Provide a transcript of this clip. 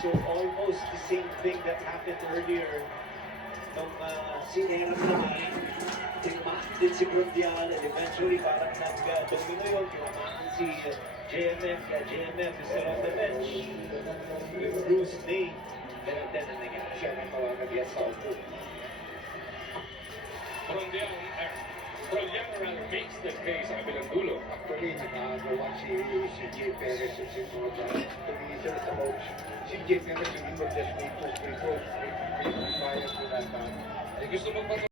So almost the same thing that happened earlier nung sinera naman, tinamaan din si Brundial and eventually parang nag-domino yun, tinamaan si JMF, kaya JMF is still on the bench with Bruce Name. Then na nangyari siya ng tawagan niya sa upo. Broliano rather makes the case sa kabilang dulo. Actually, nakagawa si CJ Perez at si Soda. Tumisan sa coach. CJ Perez, hindi mo just need to free throws. Free fire to that. Ay gusto mo